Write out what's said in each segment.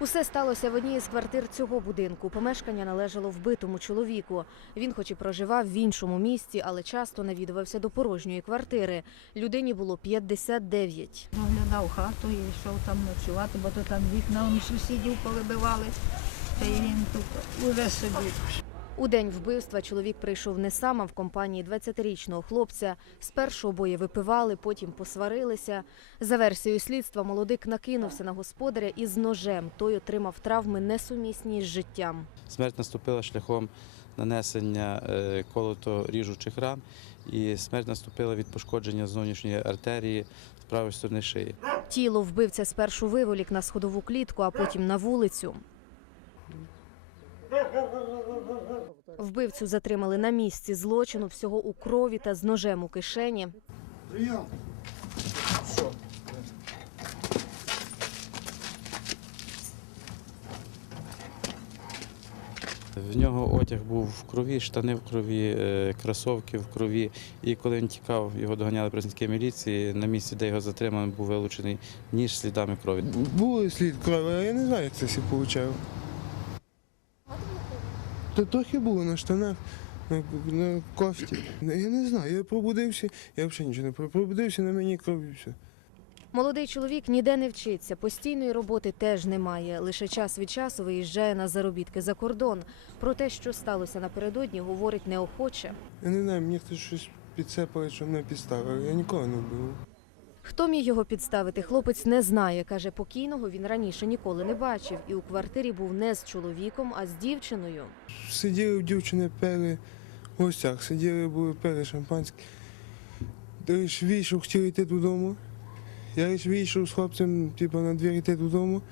Усе сталося в одній із квартир цього будинку. Помешкання належало вбитому чоловіку. Він, хоч і проживав в іншому місті, але часто навідувався до порожньої квартири. Людині було 59. Оглядав хату і йшов там ночувати, бо то там вікна у сусідів полибивали. Та й він тут уже сидів. У день вбивства чоловік прийшов не сам, а в компанії 20-річного хлопця. Спершу обоє випивали, потім посварилися. За версією слідства, молодик накинувся на господаря із ножем. Той отримав травми несумісні з життям. Смерть наступила шляхом нанесення е, колото-ріжучих ран, і смерть наступила від пошкодження зовнішньої артерії з правої сторони шиї. Тіло вбивця спершу виволік на сходову клітку, а потім на вулицю. Вбивцю затримали на місці злочину всього у крові та з ножем у кишені. Прийом. В нього одяг був в крові, штани в крові, е, кросовки в крові. І коли він тікав, його доганяли працівники міліції. На місці, де його затримали, був вилучений ніж слідами крові. Були слід крові, а я не знаю, як це всі получав. Та трохи було на штанах, на, на кофті. Я не знаю, я пробудився, я взагалі нічого не пробудився, на мені крові і все. Молодий чоловік ніде не вчиться, постійної роботи теж немає. Лише час від часу виїжджає на заробітки за кордон. Про те, що сталося напередодні, говорить неохоче. Я не знаю, мені хтось щось підцепили, що мене підставили. Я нікого не вбив. Хто міг його підставити, хлопець не знає. Каже, покійного він раніше ніколи не бачив. І у квартирі був не з чоловіком, а з дівчиною. Сиділи дівчини пили в гостях, сиділи, були пили шампанське. Вийшов, хотів йти додому. Я вийшов з хлопцем, типу, на двір йти додому.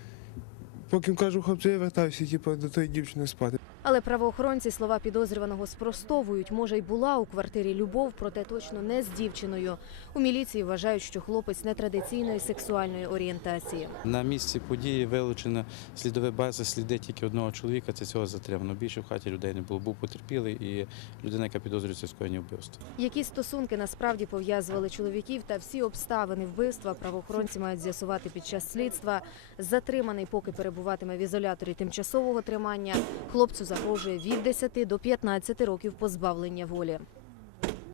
Поки кажу, хлопцю, я вертаюся, типу, до тої дівчини спати. Але правоохоронці слова підозрюваного спростовують. Може, й була у квартирі любов, проте точно не з дівчиною. У міліції вважають, що хлопець нетрадиційної сексуальної орієнтації. На місці події вилучена слідова база, сліди тільки одного чоловіка. Це цього затримано. Більше в хаті людей не було. Був потерпілий і людина, яка підозрюється в скоєнні вбивства. Які стосунки насправді пов'язували чоловіків та всі обставини вбивства правоохоронці мають з'ясувати під час слідства. Затриманий, поки перебуватиме в ізоляторі тимчасового тримання, хлопцю загрожує від 10 до 15 років позбавлення волі.